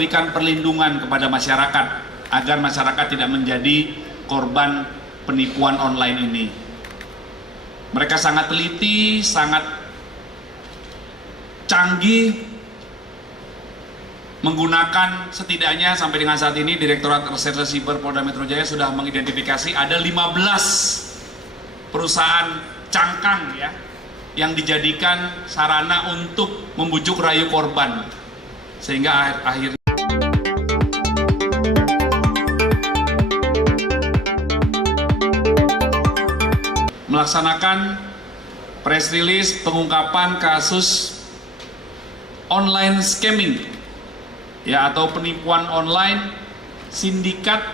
memberikan perlindungan kepada masyarakat agar masyarakat tidak menjadi korban penipuan online ini. Mereka sangat teliti, sangat canggih, menggunakan setidaknya sampai dengan saat ini Direktorat Reserse Siber Polda Metro Jaya sudah mengidentifikasi ada 15 perusahaan cangkang ya yang dijadikan sarana untuk membujuk rayu korban, sehingga akhirnya melaksanakan press release pengungkapan kasus online scamming ya, atau penipuan online sindikat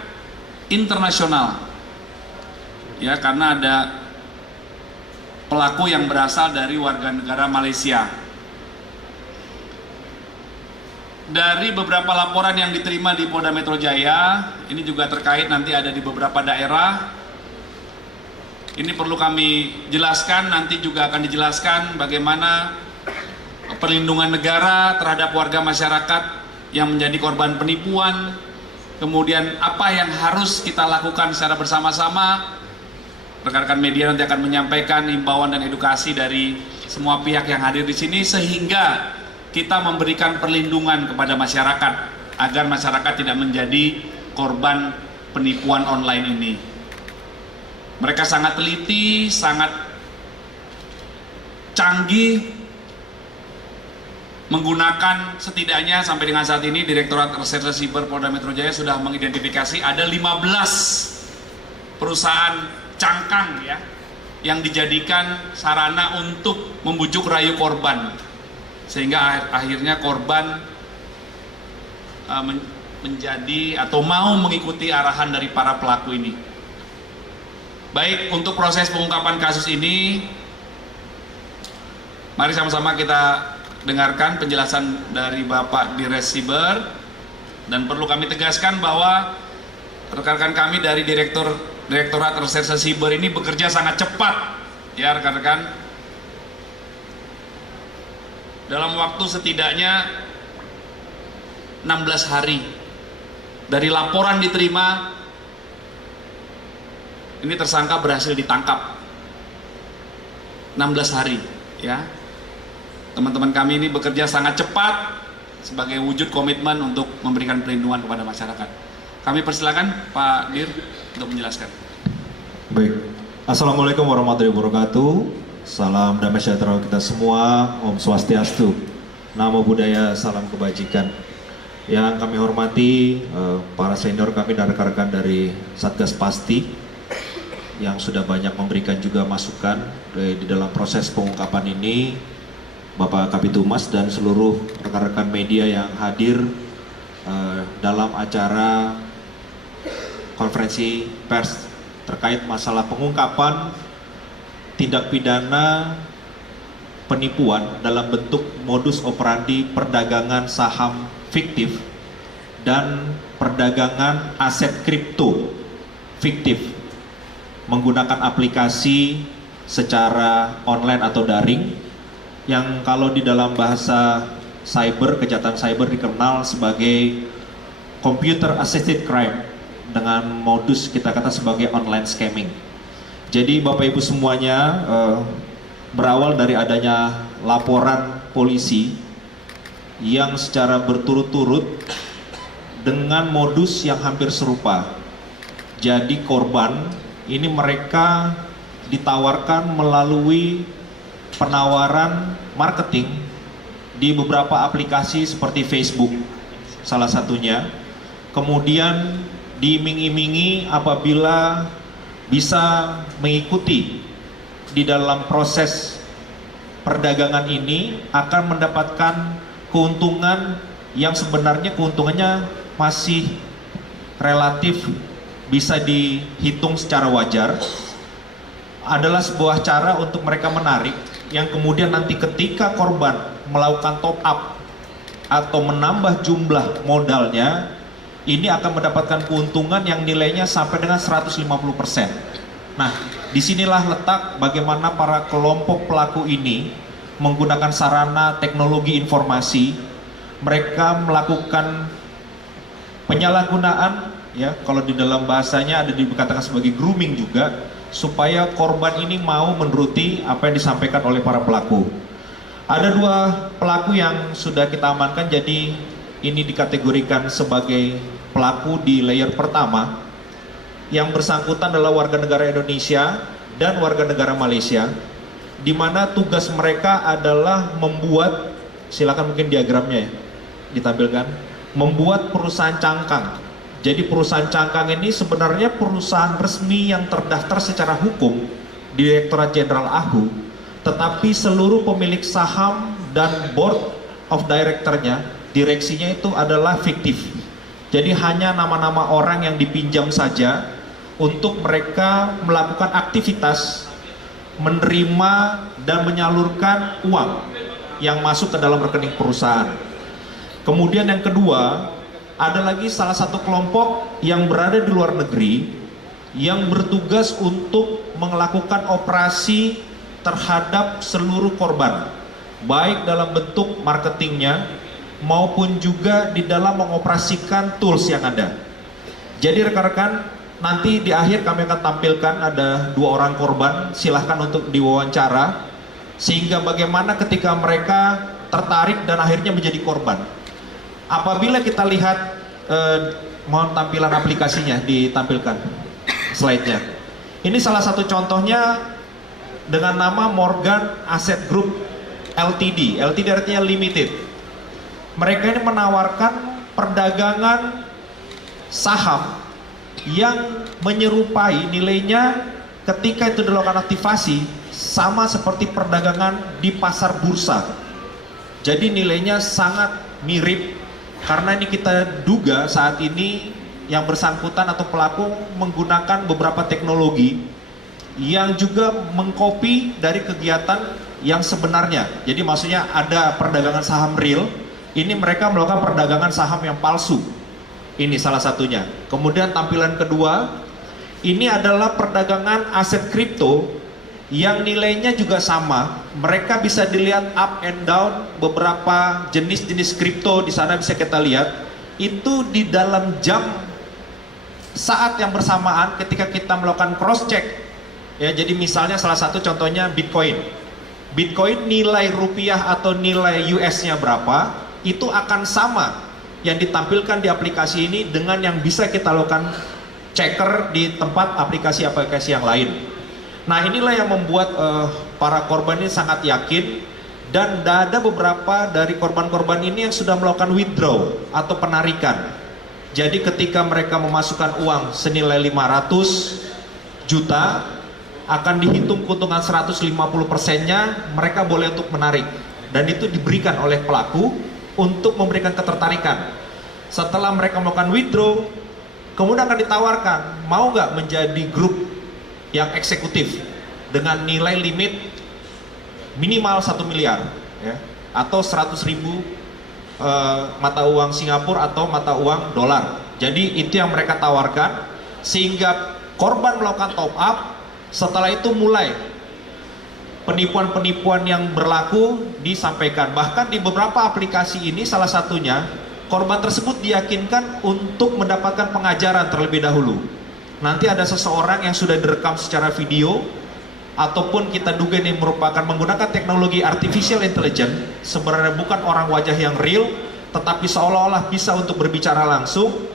internasional ya, karena ada pelaku yang berasal dari warga negara Malaysia. Dari beberapa laporan yang diterima di Polda Metro Jaya, ini juga terkait nanti ada di beberapa daerah. Ini perlu kami jelaskan, nanti juga akan dijelaskan bagaimana perlindungan negara terhadap warga masyarakat yang menjadi korban penipuan, kemudian apa yang harus kita lakukan secara bersama-sama. Rekan-rekan media nanti akan menyampaikan himbauan dan edukasi dari semua pihak yang hadir di sini, sehingga kita memberikan perlindungan kepada masyarakat agar masyarakat tidak menjadi korban penipuan online ini. Mereka sangat teliti, sangat canggih, menggunakan setidaknya sampai dengan saat ini Direktorat Reserse Siber Polda Metro Jaya sudah mengidentifikasi ada 15 perusahaan cangkang ya yang dijadikan sarana untuk membujuk rayu korban, sehingga akhirnya korban menjadi atau mau mengikuti arahan dari para pelaku ini. Baik, untuk proses pengungkapan kasus ini, mari sama-sama kita dengarkan penjelasan dari Bapak Dires Siber. Dan perlu kami tegaskan bahwa rekan-rekan kami dari Direktorat Reserse Siber ini bekerja sangat cepat ya rekan-rekan. Dalam waktu setidaknya 16 hari dari laporan diterima, ini tersangka berhasil ditangkap 16 hari ya. Teman-teman kami ini bekerja sangat cepat sebagai wujud komitmen untuk memberikan perlindungan kepada masyarakat. Kami persilakan Pak Dir untuk menjelaskan. Baik, Assalamualaikum warahmatullahi wabarakatuh. Salam damai sejahtera kita semua. Om Swastiastu. Namo Buddhaya, salam kebajikan. Yang kami hormati para senior kami dan rekan-rekan dari Satgas Pasti yang sudah banyak memberikan juga masukan di dalam proses pengungkapan ini, Bapak Kabitumas dan seluruh rekan-rekan media yang hadir dalam acara konferensi pers terkait masalah pengungkapan tindak pidana penipuan dalam bentuk modus operandi perdagangan saham fiktif dan perdagangan aset kripto fiktif menggunakan aplikasi secara online atau daring, yang kalau di dalam bahasa cyber, kejahatan cyber dikenal sebagai computer assisted crime dengan modus kita kata sebagai online scamming. Jadi Bapak Ibu semuanya, berawal dari adanya laporan polisi yang secara berturut-turut dengan modus yang hampir serupa. Jadi korban ini mereka ditawarkan melalui penawaran marketing di beberapa aplikasi seperti Facebook salah satunya. Kemudian diiming-imingi apabila bisa mengikuti di dalam proses perdagangan ini akan mendapatkan keuntungan yang sebenarnya keuntungannya masih relatif bisa dihitung secara wajar. Adalah sebuah cara untuk mereka menarik yang kemudian nanti ketika korban melakukan top up atau menambah jumlah modalnya, ini akan mendapatkan keuntungan yang nilainya sampai dengan 150%. Nah, disinilah letak bagaimana para kelompok pelaku ini menggunakan sarana teknologi informasi. Mereka melakukan penyalahgunaan, ya kalau di dalam bahasanya ada dikatakan sebagai grooming juga, supaya korban ini mau menuruti apa yang disampaikan oleh para pelaku. Ada 2 pelaku yang sudah kita amankan, jadi ini dikategorikan sebagai pelaku di layer pertama. Yang bersangkutan adalah warga negara Indonesia dan warga negara Malaysia, di mana tugas mereka adalah membuat, silakan mungkin diagramnya ya, ditampilkan, membuat perusahaan cangkang. Jadi perusahaan cangkang ini sebenarnya perusahaan resmi yang terdaftar secara hukum di Direktorat Jenderal AHU, tetapi seluruh pemilik saham dan board of director-nya, direksinya itu adalah fiktif. Jadi hanya nama-nama orang yang dipinjam saja untuk mereka melakukan aktivitas menerima dan menyalurkan uang yang masuk ke dalam rekening perusahaan. Kemudian yang kedua, ada lagi salah satu kelompok yang berada di luar negeri yang bertugas untuk melakukan operasi terhadap seluruh korban, baik dalam bentuk marketingnya maupun juga di dalam mengoperasikan tools yang ada. Jadi rekan-rekan, nanti di akhir kami akan tampilkan ada 2 orang korban, silahkan untuk diwawancara, sehingga bagaimana ketika mereka tertarik dan akhirnya menjadi korban. Apabila kita lihat, mohon tampilan aplikasinya ditampilkan slide-nya. Ini salah satu contohnya dengan nama Morgan Asset Group LTD. LTD artinya limited. Mereka ini menawarkan perdagangan saham yang menyerupai nilainya ketika itu dilakukan aktivasi sama seperti perdagangan di pasar bursa. Jadi nilainya sangat mirip, karena ini kita duga saat ini yang bersangkutan atau pelaku menggunakan beberapa teknologi yang juga mengcopy dari kegiatan yang sebenarnya. Jadi maksudnya ada perdagangan saham real, ini mereka melakukan perdagangan saham yang palsu. Ini salah satunya. Kemudian tampilan kedua, ini adalah perdagangan aset kripto yang nilainya juga sama. Mereka bisa dilihat up and down beberapa jenis-jenis kripto di sana bisa kita lihat. Itu di dalam jam saat yang bersamaan ketika kita melakukan cross check. Ya, jadi misalnya salah satu contohnya Bitcoin. Bitcoin nilai rupiah atau nilai US-nya berapa, itu akan sama yang ditampilkan di aplikasi ini dengan yang bisa kita lakukan checker di tempat aplikasi-aplikasi yang lain. Nah, inilah yang membuat para korban ini sangat yakin, dan ada beberapa dari korban-korban ini yang sudah melakukan withdraw atau penarikan. Jadi ketika mereka memasukkan uang senilai 500 juta, akan dihitung keuntungan 150%-nya, mereka boleh untuk menarik, dan itu diberikan oleh pelaku untuk memberikan ketertarikan. Setelah mereka melakukan withdraw, kemudian akan ditawarkan, mau nggak menjadi grup yang eksekutif dengan nilai limit minimal 1 miliar ya, atau 100.000 mata uang Singapura atau mata uang dolar. Jadi itu yang mereka tawarkan, sehingga korban melakukan top up. Setelah itu mulai penipuan-penipuan yang berlaku disampaikan. Bahkan di beberapa aplikasi ini, salah satunya korban tersebut diyakinkan untuk mendapatkan pengajaran terlebih dahulu. Nanti ada seseorang yang sudah direkam secara video, ataupun kita duga ini merupakan menggunakan teknologi artificial intelligence, sebenarnya bukan orang wajah yang real, tetapi seolah-olah bisa untuk berbicara langsung.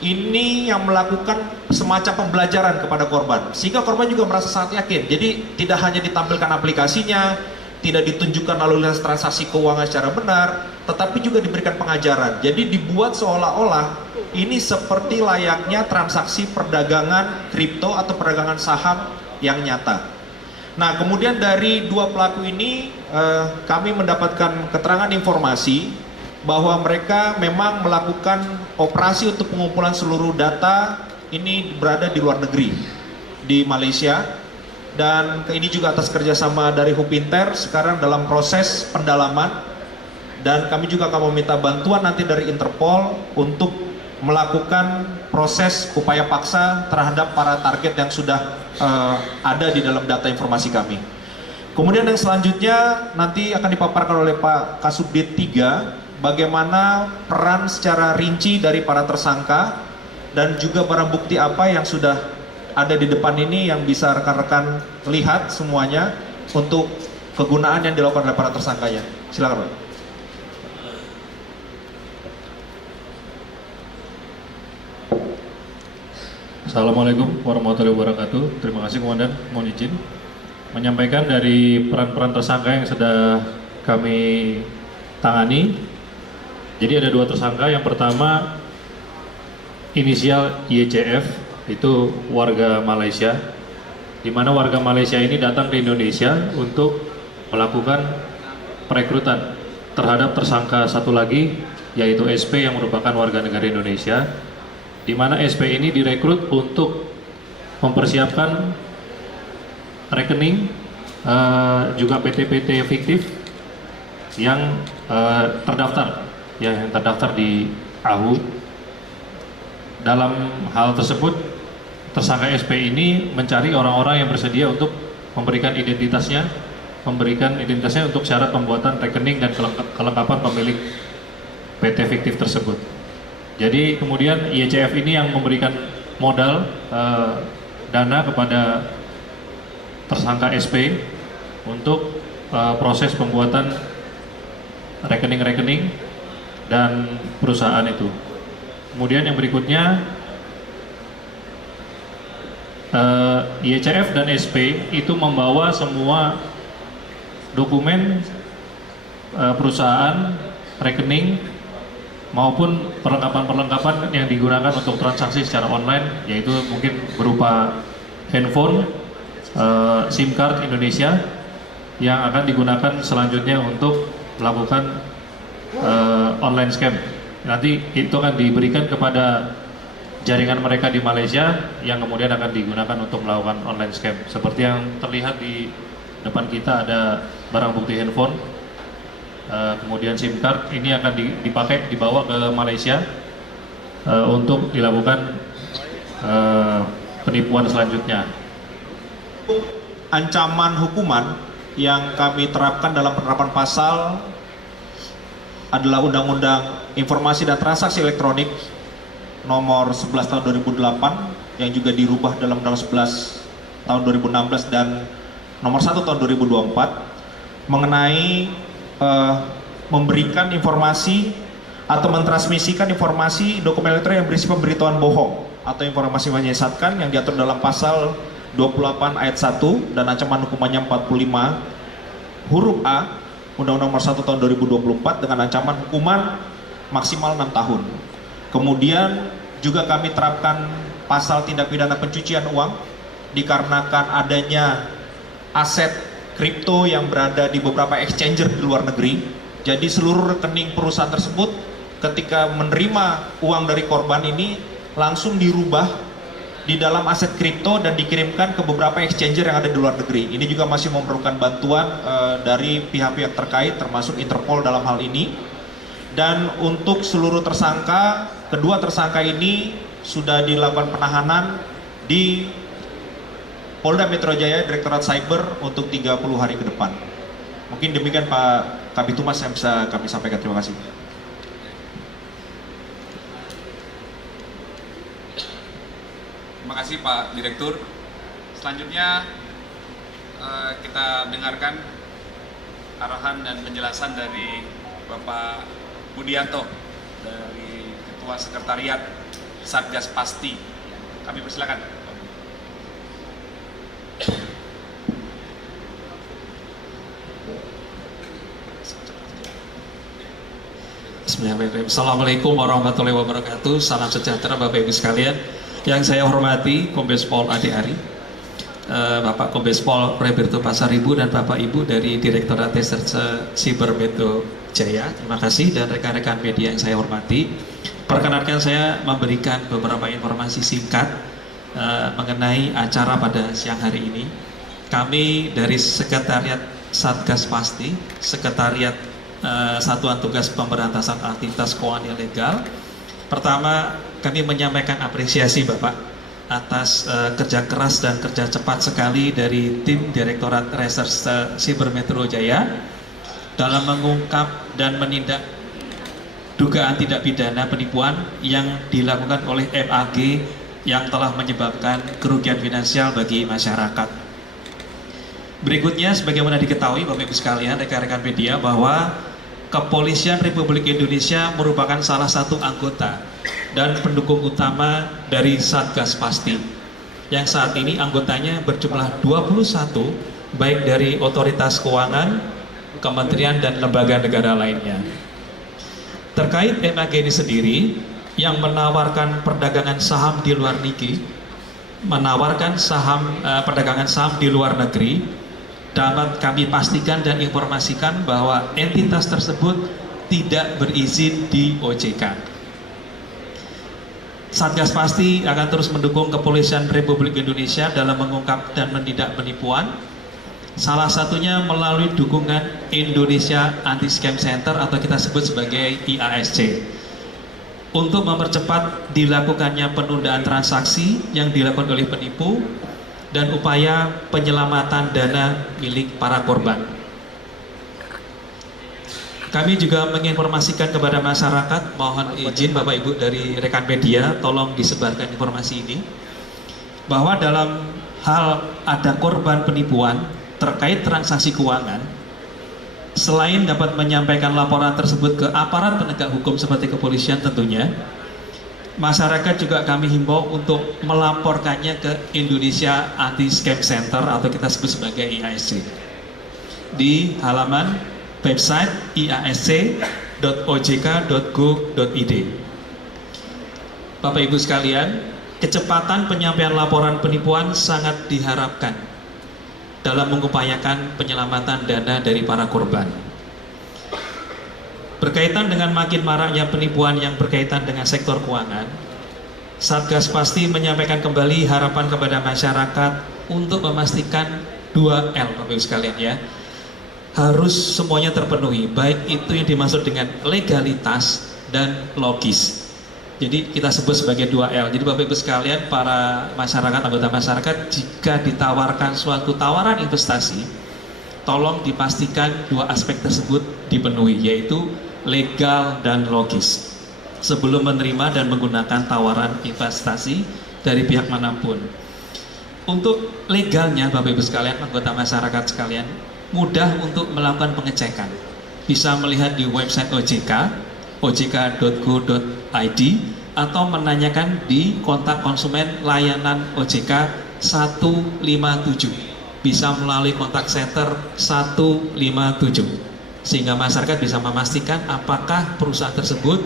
Ini yang melakukan semacam pembelajaran kepada korban, sehingga korban juga merasa sangat yakin. Jadi tidak hanya ditampilkan aplikasinya, tidak ditunjukkan lalu lintas transaksi keuangan secara benar, tetapi juga diberikan pengajaran. Jadi dibuat seolah-olah ini seperti layaknya transaksi perdagangan kripto atau perdagangan saham yang nyata. Nah, kemudian dari 2 pelaku ini kami mendapatkan keterangan informasi bahwa mereka memang melakukan operasi untuk pengumpulan seluruh data ini berada di luar negeri, di Malaysia, dan ini juga atas kerjasama dari Hupinter sekarang dalam proses pendalaman, dan kami juga akan meminta bantuan nanti dari Interpol untuk melakukan proses upaya paksa terhadap para target yang sudah ada di dalam data informasi kami. Kemudian yang selanjutnya nanti akan dipaparkan oleh Pak Kasubdit 3 bagaimana peran secara rinci dari para tersangka dan juga barang bukti apa yang sudah ada di depan ini yang bisa rekan-rekan lihat semuanya untuk kegunaan yang dilakukan oleh para tersangkanya. Silakan, Pak. Assalamualaikum warahmatullahi wabarakatuh. Terima kasih Komandan, mohon izin menyampaikan dari peran-peran tersangka yang sudah kami tangani. Jadi ada 2 tersangka. Yang pertama inisial YCF, itu warga Malaysia, di mana warga Malaysia ini datang ke Indonesia untuk melakukan perekrutan terhadap tersangka satu lagi, yaitu SP yang merupakan warga negara Indonesia, di mana SP ini direkrut untuk mempersiapkan rekening, juga PT-PT fiktif yang terdaftar, yang terdaftar di AHU. Dalam hal tersebut, tersangka SP ini mencari orang-orang yang bersedia untuk memberikan identitasnya untuk syarat pembuatan rekening dan kelengkapan pemilik PT fiktif tersebut. Jadi kemudian YCF ini yang memberikan modal dana kepada tersangka SP untuk proses pembuatan rekening-rekening dan perusahaan itu. Kemudian yang berikutnya YCF dan SP itu membawa semua dokumen perusahaan, rekening maupun perlengkapan-perlengkapan yang digunakan untuk transaksi secara online, yaitu mungkin berupa handphone, SIM card Indonesia yang akan digunakan selanjutnya untuk melakukan online scam. Nanti itu akan diberikan kepada jaringan mereka di Malaysia yang kemudian akan digunakan untuk melakukan online scam. Seperti yang terlihat di depan kita ada barang bukti handphone, kemudian SIM card ini akan dibawa ke Malaysia untuk dilakukan penipuan selanjutnya. Ancaman hukuman yang kami terapkan dalam penerapan pasal adalah Undang-Undang Informasi dan Transaksi Elektronik nomor 11 tahun 2008 yang juga dirubah dalam Undang-Undang 11 tahun 2016 dan nomor 1 tahun 2024 mengenai memberikan informasi atau mentransmisikan informasi dokumen elektronik yang berisi pemberitahuan bohong atau informasi menyesatkan yang diatur dalam pasal 28 ayat 1 dan ancaman hukumannya 45 huruf A Undang-Undang nomor 1 tahun 2024 dengan ancaman hukuman maksimal 6 tahun. Kemudian juga kami terapkan pasal tindak pidana pencucian uang dikarenakan adanya aset kripto yang berada di beberapa exchanger di luar negeri. Jadi seluruh rekening perusahaan tersebut ketika menerima uang dari korban ini langsung dirubah di dalam aset kripto dan dikirimkan ke beberapa exchanger yang ada di luar negeri. Ini juga masih memerlukan bantuan dari pihak-pihak terkait termasuk Interpol dalam hal ini. Dan untuk seluruh tersangka, kedua tersangka ini sudah dilakukan penahanan di Polda Metro Jaya Direktorat Cyber untuk 30 hari ke depan. Mungkin demikian Pak Kabid Humas yang bisa kami sampaikan. Terima kasih. Terima kasih Pak Direktur. Selanjutnya kita dengarkan arahan dan penjelasan dari Bapak Budianto dari Ketua Sekretariat Satgas Pasti. Kami persilakan. Bismillahirrahmanirrahim. Assalamualaikum warahmatullahi wabarakatuh. Salam sejahtera Bapak Ibu sekalian. Yang saya hormati Kombes Pol Ade Ari, Bapak Kombes Pol Roberto Pasaribu dan Bapak Ibu dari Direktorat Reserse Siber Metro Jaya. Terima kasih dan rekan-rekan media yang saya hormati. Perkenankan saya memberikan beberapa informasi singkat mengenai acara pada siang hari ini. Kami dari Sekretariat Satgas Pasti, Sekretariat Satuan Tugas Pemberantasan Aktivitas Keuangan Ilegal. Pertama, kami menyampaikan apresiasi Bapak atas kerja keras dan kerja cepat sekali dari tim Direktorat Reserse Siber Metro Jaya dalam mengungkap dan menindak dugaan tindak pidana penipuan yang dilakukan oleh MAG yang telah menyebabkan kerugian finansial bagi masyarakat. Berikutnya, sebagaimana diketahui Bapak Ibu sekalian, rekan-rekan media, bahwa Kepolisian Republik Indonesia merupakan salah satu anggota dan pendukung utama dari Satgas Pasti, yang saat ini anggotanya berjumlah 21, baik dari otoritas keuangan, kementerian, dan lembaga negara lainnya. Terkait MAG ini sendiri, yang menawarkan perdagangan saham di luar negeri, menawarkan perdagangan saham di luar negeri, dapat kami pastikan dan informasikan bahwa entitas tersebut tidak berizin di OJK. Satgas Pasti akan terus mendukung Kepolisian Republik Indonesia dalam mengungkap dan menindak penipuan, salah satunya melalui dukungan Indonesia Anti-Scam Center atau kita sebut sebagai IASC, untuk mempercepat dilakukannya penundaan transaksi yang dilakukan oleh penipu dan upaya penyelamatan dana milik para korban. Kami juga menginformasikan kepada masyarakat, mohon izin Bapak Ibu dari rekan media, tolong disebarkan informasi ini, bahwa dalam hal ada korban penipuan terkait transaksi keuangan, selain dapat menyampaikan laporan tersebut ke aparat penegak hukum seperti kepolisian tentunya, masyarakat juga kami himbau untuk melaporkannya ke Indonesia Anti-Scam Center atau kita sebut sebagai IASC di halaman website iasc.ojk.go.id. Bapak Ibu sekalian, kecepatan penyampaian laporan penipuan sangat diharapkan dalam mengupayakan penyelamatan dana dari para korban. Berkaitan dengan makin maraknya penipuan yang berkaitan dengan sektor keuangan, Satgas Pasti menyampaikan kembali harapan kepada masyarakat untuk memastikan 2L, Bapak Ibu sekalian ya. Harus semuanya terpenuhi, baik itu yang dimaksud dengan legalitas dan logis. Jadi kita sebut sebagai 2L. Jadi Bapak Ibu sekalian, para masyarakat, anggota masyarakat, jika ditawarkan suatu tawaran investasi, tolong dipastikan 2 aspek tersebut dipenuhi, yaitu legal dan logis sebelum menerima dan menggunakan tawaran investasi dari pihak manapun. Untuk legalnya Bapak Ibu sekalian, anggota masyarakat sekalian, mudah untuk melakukan pengecekan. Bisa melihat di website OJK, ojk.go.id, atau menanyakan di kontak konsumen layanan OJK 157. Bisa melalui kontak center 157. Sehingga masyarakat bisa memastikan apakah perusahaan tersebut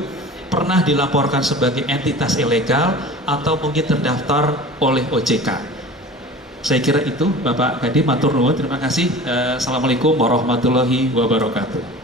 pernah dilaporkan sebagai entitas ilegal atau mungkin terdaftar oleh OJK. Saya kira itu Bapak Kadif, matur nuwun, terima kasih. Assalamualaikum warahmatullahi wabarakatuh.